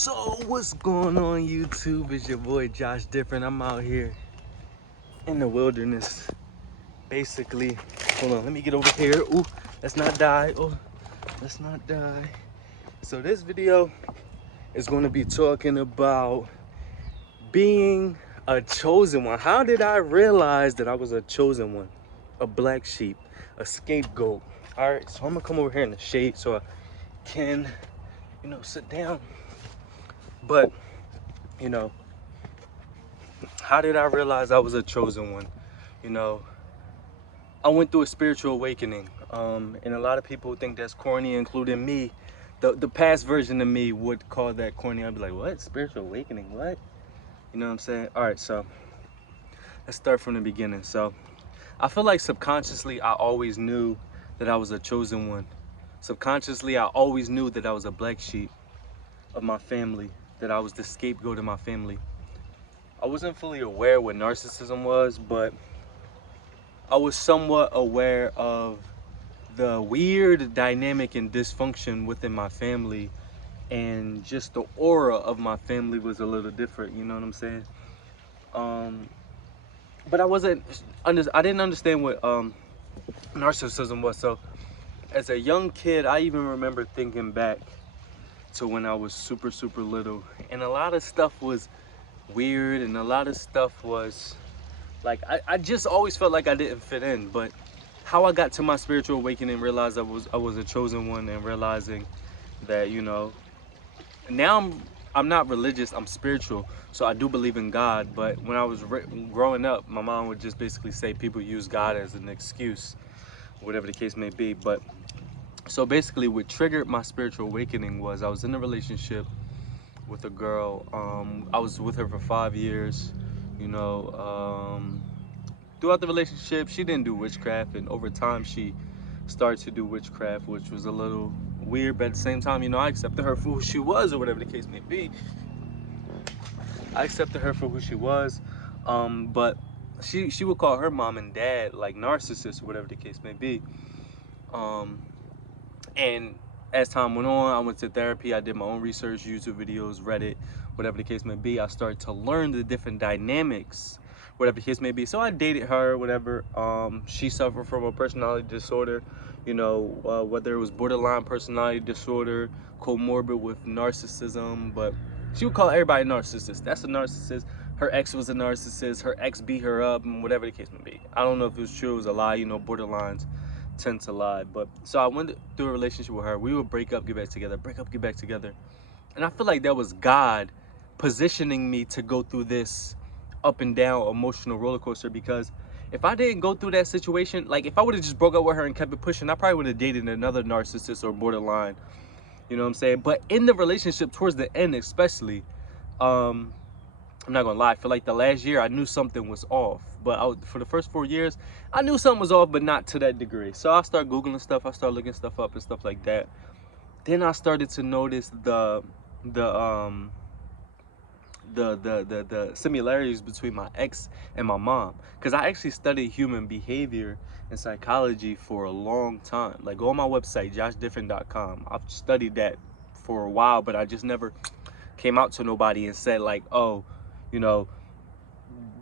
So what's going on YouTube? It's your boy Joshdifferent. I'm out here in the wilderness. Basically, hold on, let me get over here. Ooh, let's not die. Oh, let's not die. So this video is going to be talking about being a chosen one. How did I realize that I was a chosen one? A black sheep, a scapegoat. All right, so I'm gonna come over here in the shade so I can, sit down. But, how did I realize I was a chosen one? I went through a spiritual awakening, and a lot of people think that's corny, including me. The past version of me would call that corny. I'd be like, what? Spiritual awakening? What? You know what I'm saying? All right, so let's start from the beginning. So I feel like subconsciously, I always knew that I was a chosen one. Subconsciously, I always knew that I was a black sheep of my family, that I was the scapegoat of my family. I wasn't fully aware what narcissism was, but I was somewhat aware of the weird dynamic and dysfunction within my family, and just the aura of my family was a little different, you know what I'm saying? But I didn't understand what narcissism was. So as a young kid, I even remember thinking back to when I was super little, and a lot of stuff was weird, and a lot of stuff was like, I just always felt like I didn't fit in. But how I got to my spiritual awakening, realized I was a chosen one, and realizing that, now I'm not religious, I'm spiritual, so I do believe in God. But when I was growing up, my mom would just basically say people use God as an excuse, whatever the case may be. But so basically what triggered my spiritual awakening was I was in a relationship with a girl. I was with her for 5 years. you know Throughout the relationship, she didn't do witchcraft, and over time she started to do witchcraft, which was a little weird. But at the same time, I accepted her for who she was, or whatever the case may be. I accepted her for who she was. But she would call her mom and dad like narcissists, or whatever the case may be. And as time went on, I went to therapy. I did my own research, YouTube videos, Reddit, whatever the case may be. I started to learn the different dynamics, whatever the case may be. So I dated her, whatever. She suffered from a personality disorder, whether it was borderline personality disorder, comorbid with narcissism. But she would call everybody a narcissist. That's a narcissist. Her ex was a narcissist. Her ex beat her up, and whatever the case may be. I don't know if it was true, it was a lie. Borderlines tend to lie. But so I went through a relationship with her. We would break up, get back together, break up, get back together. And I feel like that was God positioning me to go through this up and down emotional roller coaster. Because if I didn't go through that situation, like if I would have just broke up with her and kept it pushing, I probably would have dated another narcissist or borderline. You know what I'm saying? But in the relationship, towards the end especially, I'm not gonna lie, I feel like the last year I knew something was off. But for the first 4 years, I knew something was off, but not to that degree. So I started Googling stuff, I started looking stuff up and stuff like that. Then I started to notice the similarities between my ex and my mom. Because I actually studied human behavior and psychology for a long time. Like, go on my website, joshdifferent.com. I've studied that for a while, but I just never came out to nobody and said like, oh,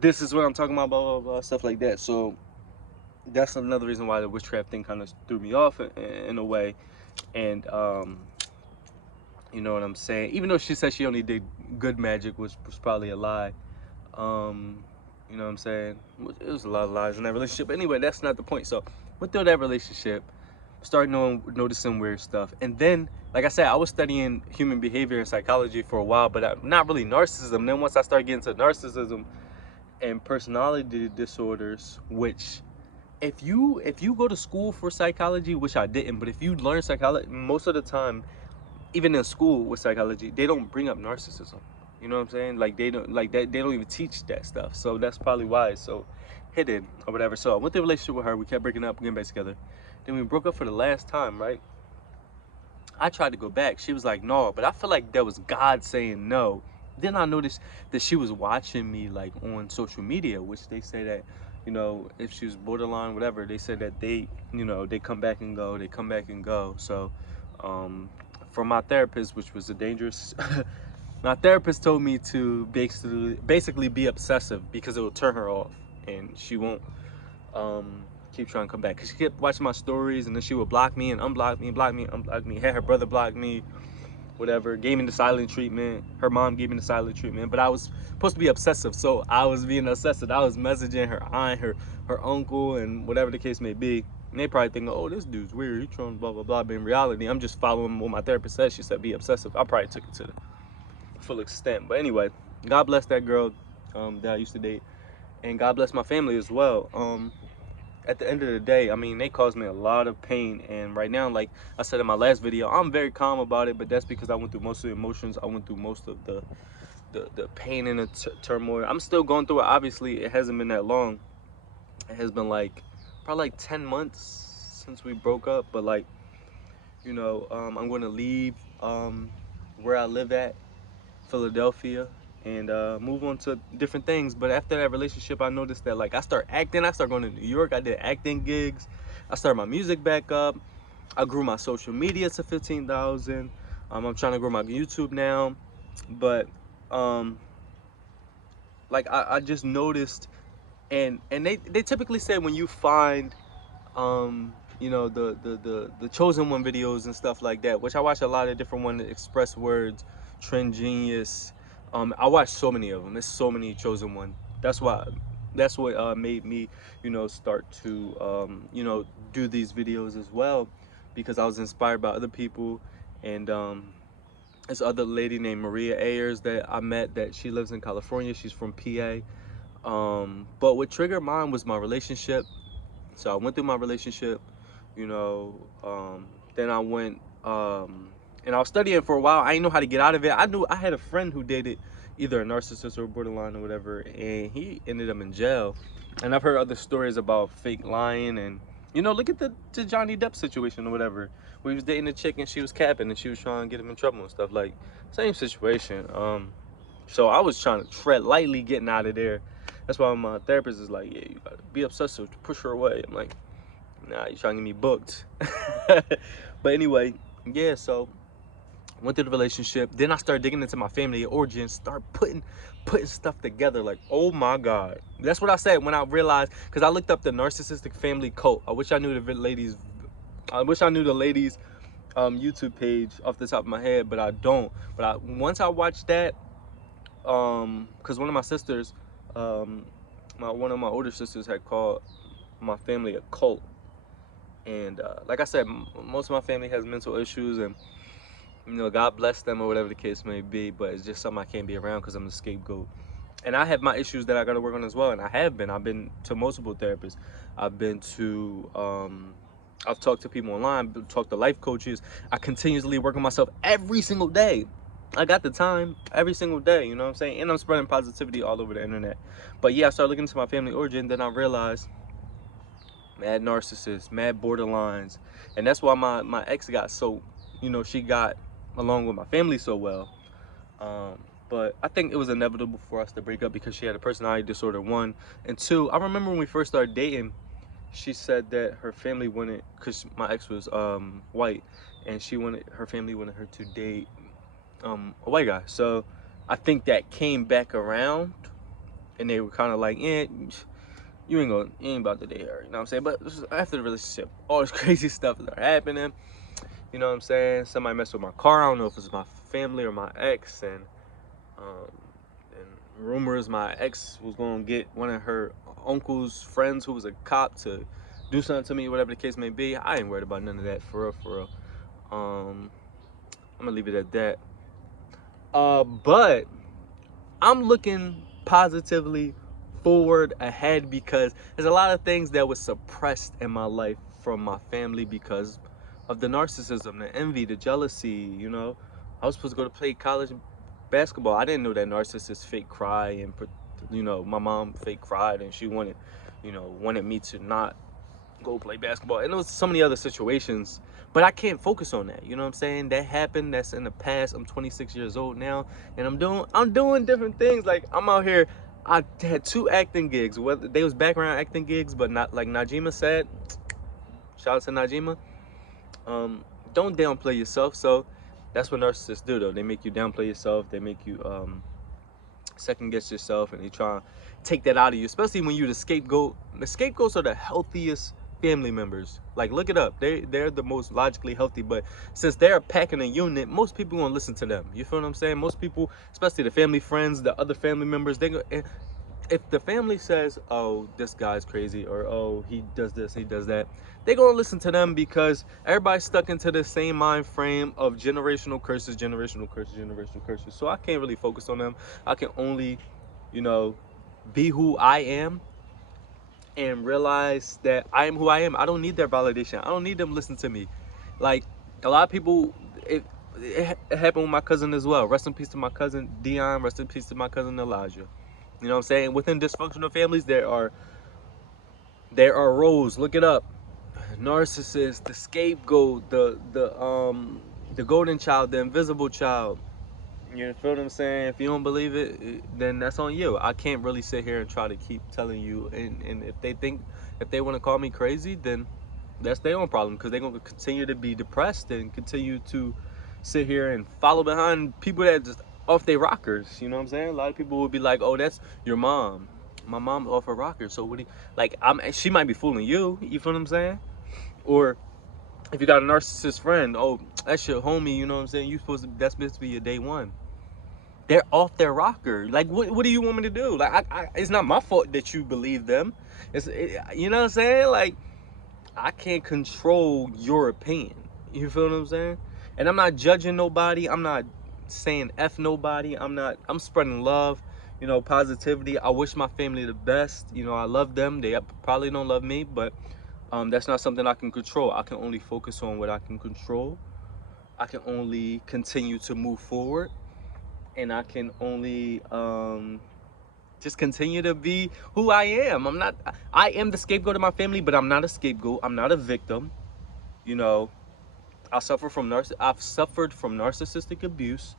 this is what I'm talking about, blah, blah, blah, stuff like that. So that's another reason why the witchcraft thing kind of threw me off in a way. And you know what I'm saying? Even though she said she only did good magic, which was probably a lie. You know what I'm saying? It was a lot of lies in that relationship. But anyway, that's not the point. So went through that relationship, started noticing weird stuff. And then, like I said, I was studying human behavior and psychology for a while, but not really narcissism. Then once I started getting to narcissism and personality disorders, which if you go to school for psychology, which I didn't, but if you learn psychology, most of the time, even in school with psychology, they don't bring up narcissism. You know what I'm saying? Like they don't even teach that stuff. So that's probably why it's so hidden or whatever. So I went through a relationship with her, we kept breaking up, getting back together. Then we broke up for the last time, right? I tried to go back. She was like, no, but I feel like that was God saying no. Then I noticed that she was watching me like on social media, which they say that, if she was borderline, whatever, they said that they come back and go, they come back and go. So, from my therapist, which was a dangerous My therapist told me to basically be obsessive because it will turn her off and she won't keep trying to come back. Cause she kept watching my stories and then she would block me and unblock me, block me, unblock me. Had her brother block me, whatever. Gave me the silent treatment. Her mom gave me the silent treatment. But I was supposed to be obsessive, so I was being obsessive. I was messaging her aunt, her uncle, and whatever the case may be. And they probably think, oh, this dude's weird. He's trying blah blah blah. But in reality, I'm just following what my therapist said. She said be obsessive. I probably took it to the full extent. But anyway, God bless that girl that I used to date, and God bless my family as well. At the end of the day, I mean, they caused me a lot of pain, and right now, like I said in my last video, I'm very calm about it, but that's because I went through most of the emotions. I went through most of the pain and the turmoil. I'm still going through it. Obviously, it hasn't been that long. It has been like probably like 10 months since we broke up, but like, you know, I'm going to leave where I live at, Philadelphia, and move on to different things. But after that relationship, I noticed that like I start going to New York. I did acting gigs. I started my music back up. I grew my social media to 15,000. I'm trying to grow my YouTube now, but like I just noticed, and they typically say when you find you know, the chosen one videos and stuff like that, which I watch a lot of different ones, Express Words, Trend Genius. I watch so many of them. There's so many chosen one. That's what made me, you know, start to you know, do these videos as well, because I was inspired by other people. And this other lady named Maria Ayers that I met, that she lives in California. She's from PA. But what triggered mine was my relationship. So I went through my relationship, you know, then I went, and I was studying for a while. I didn't know how to get out of it. I knew I had a friend who dated either a narcissist or borderline or whatever, and he ended up in jail. And I've heard other stories about fake lying, and, you know, look at the Johnny Depp situation or whatever. We was dating a chick and she was capping and she was trying to get him in trouble and stuff. Like, same situation. So I was trying to tread lightly getting out of there. That's why my therapist is like, yeah, you gotta be obsessive to push her away. I'm like, nah, you trying to get me booked. But anyway, yeah, so went through the relationship. Then I started digging into my family origins, start putting stuff together. Like, oh my God. That's what I said when I realized, because I looked up the narcissistic family cult. I wish I knew the ladies' YouTube page off the top of my head, but I don't. But once I watched that, because one of my sisters, one of my older sisters had called my family a cult. And like I said, most of my family has mental issues, and, you know, God bless them or whatever the case may be, but it's just something I can't be around because I'm the scapegoat. And I have my issues that I got to work on as well, and I've been to multiple therapists. I've talked to people online, talked to life coaches. I continuously work on myself every single day. I got the time every single day, you know what I'm saying? And I'm spreading positivity all over the internet. But yeah, I started looking into my family origin, then I realized mad narcissists, mad borderlines. And that's why my ex got so, you know, she got along with my family so well. But I think it was inevitable for us to break up because she had a personality disorder, 1. And 2, I remember when we first started dating, she said that her family wanted, because my ex was white, and her family wanted her to date a white guy. So I think that came back around, and they were kind of like, you ain't about to date her, you know what I'm saying? But after the relationship, all this crazy stuff started happening, you know what I'm saying? Somebody messed with my car. I don't know if it was my family or my ex, and rumors my ex was gonna get one of her uncle's friends who was a cop to do something to me, whatever the case may be. I ain't worried about none of that, for real. I'm gonna leave it at that. But I'm looking positively forward ahead, because there's a lot of things that was suppressed in my life from my family because of the narcissism, the envy, the jealousy. You know, I was supposed to go to play college basketball. I didn't know that narcissists fake cry, and, you know, my mom fake cried and she wanted me to not go play basketball, and there was so many other situations, but I can't focus on that, you know what I'm saying? That happened, that's in the past. I'm 26 years old now, and I'm doing different things. Like, I'm out here. I had 2 acting gigs, whether they was background acting gigs, but not like Najima said. Shout out to Najima. Don't downplay yourself. So That's what narcissists do, though. They make you downplay yourself. They make you second guess yourself, and they try to take that out of you, especially when you're the scapegoat. The scapegoats are the healthiest family members. Like, look it up. They're the most logically healthy, but since they're packing a unit, most people gonna listen to them. You feel what I'm saying? Most people, especially the family friends, the other family members, they go, if the family says, oh, this guy's crazy, or oh, he does this, he does that, they're gonna listen to them because everybody's stuck into the same mind frame of generational curses, generational curses, generational curses. So I can't really focus on them. I can only, you know, be who I am and realize that I am who I am. I don't need their validation. I don't need them listening to me. Like, a lot of people, it happened with my cousin as well. Rest in peace to my cousin Dion. Rest in peace to my cousin Elijah. You know what I'm saying? Within dysfunctional families, there are roles. Look it up. Narcissist, the scapegoat, the golden child, the invisible child. You feel what I'm saying? If you don't believe it, then that's on you. I can't really sit here and try to keep telling you. And if they want to call me crazy, then that's their own problem, because they're going to continue to be depressed and continue to sit here and follow behind people that just off their rockers. You know what I'm saying? A lot of people will be like, oh, that's your mom. My mom's off her rocker. So what do you, like, she might be fooling you. You feel what I'm saying? Or if you got a narcissist friend, oh, that's your homie. You know what I'm saying? That's supposed to be your day one. They're off their rocker. Like, what do you want me to do? Like, it's not my fault that you believe them. You know what I'm saying? Like, I can't control your opinion. You feel what I'm saying? And I'm not judging nobody. I'm not saying F nobody. I'm spreading love, you know, positivity. I wish my family the best. You know, I love them. They probably don't love me, but that's not something I can control. I can only focus on what I can control. I can only continue to move forward. And I can only just continue to be who I am. I am the scapegoat of my family, but I'm not a scapegoat. I'm not a victim. You know, I've suffered from narcissistic abuse.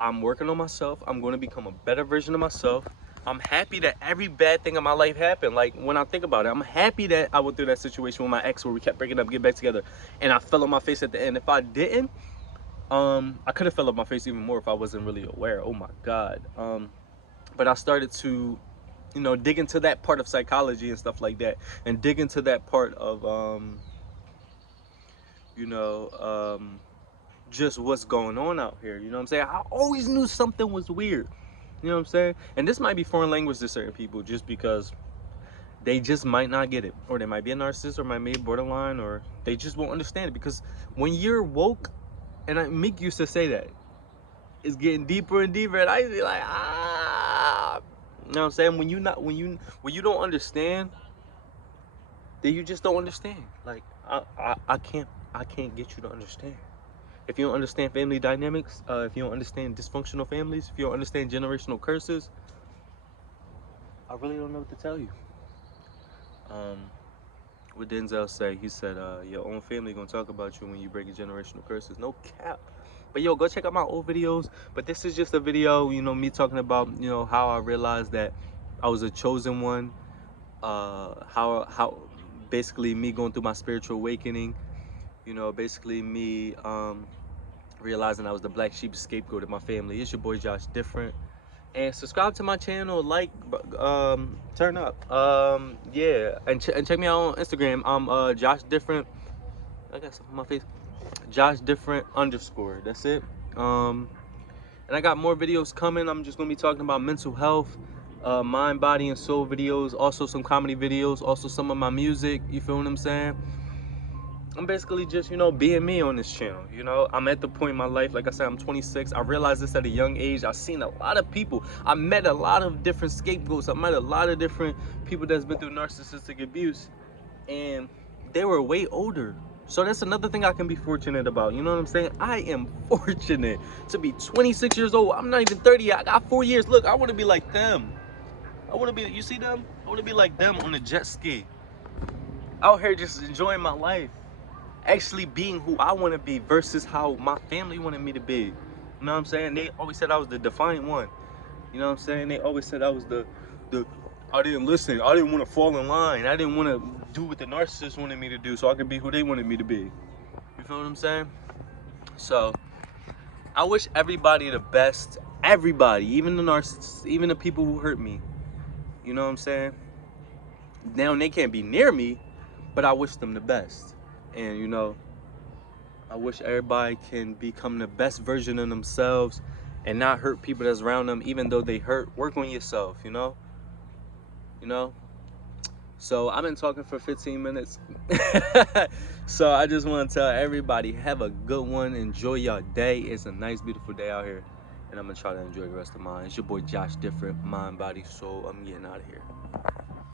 I'm working on myself. I'm going to become a better version of myself. I'm happy that every bad thing in my life happened. Like, when I think about it, I'm happy that I went through that situation with my ex where we kept breaking up, get back together, and I fell on my face at the end. If I didn't, I could have fell on my face even more if I wasn't really aware. Oh my God. But I started to, you know, dig into that part of psychology and stuff like that, and dig into that part of, you know, just what's going on out here. You know what I'm saying? I always knew something was weird. You know what I'm saying? And this might be foreign language to certain people just because they just might not get it, or they might be a narcissist, or might be borderline, or they just won't understand it. Because when you're woke, and Meek used to say that, it's getting deeper and deeper, and I used to be like, you know what I'm saying? When you don't understand, then you just don't understand. Like, I can't get you to understand. If you don't understand family dynamics, if you don't understand dysfunctional families, if you don't understand generational curses, I really don't know what to tell you. What Denzel say, he said, your own family gonna talk about you when you break generational curses. No cap. But yo, go check out my old videos. But this is just a video, you know, me talking about, you know, how I realized that I was a chosen one. How basically me going through my spiritual awakening. You know, basically me realizing I was the black sheep scapegoat of my family. It's your boy Joshdifferent. And subscribe to my channel, like, turn up. Yeah, and check me out on Instagram. I'm Joshdifferent. I got something on my face. Joshdifferent _ That's it. And I got more videos coming. I'm just gonna be talking about mental health, mind, body, and soul videos. Also some comedy videos. Also some of my music. You feel what I'm saying? I'm basically just, you know, being me on this channel. You know, I'm at the point in my life, like I said, I'm 26. I realized this at a young age. I've seen a lot of people. I met a lot of different scapegoats. I met a lot of different people that's been through narcissistic abuse, and they were way older. So that's another thing I can be fortunate about. You know what I'm saying? I am fortunate to be 26 years old. I'm not even 30 yet. I got 4 years. Look, I want to be like them. I want to be, you see them? I want to be like them on a jet ski. Out here just enjoying my life. Actually being who I want to be versus how my family wanted me to be. You know what I'm saying? They always said I was the defiant one. You know what I'm saying? They always said I was the I didn't listen. I didn't want to fall in line. I didn't want to do what the narcissist wanted me to do so I could be who they wanted me to be. You feel what I'm saying? So, I wish everybody the best. Everybody, even the narcissists, even the people who hurt me. You know what I'm saying? Now they can't be near me, but I wish them the best. And you know, I wish everybody can become the best version of themselves and not hurt people that's around them, even though they hurt. Work on yourself, you know? You know? So I've been talking for 15 minutes. So I just want to tell everybody, have a good one. Enjoy your day. It's a nice, beautiful day out here. And I'm going to try to enjoy the rest of mine. It's your boy Josh Different, mind, body, soul. I'm getting out of here.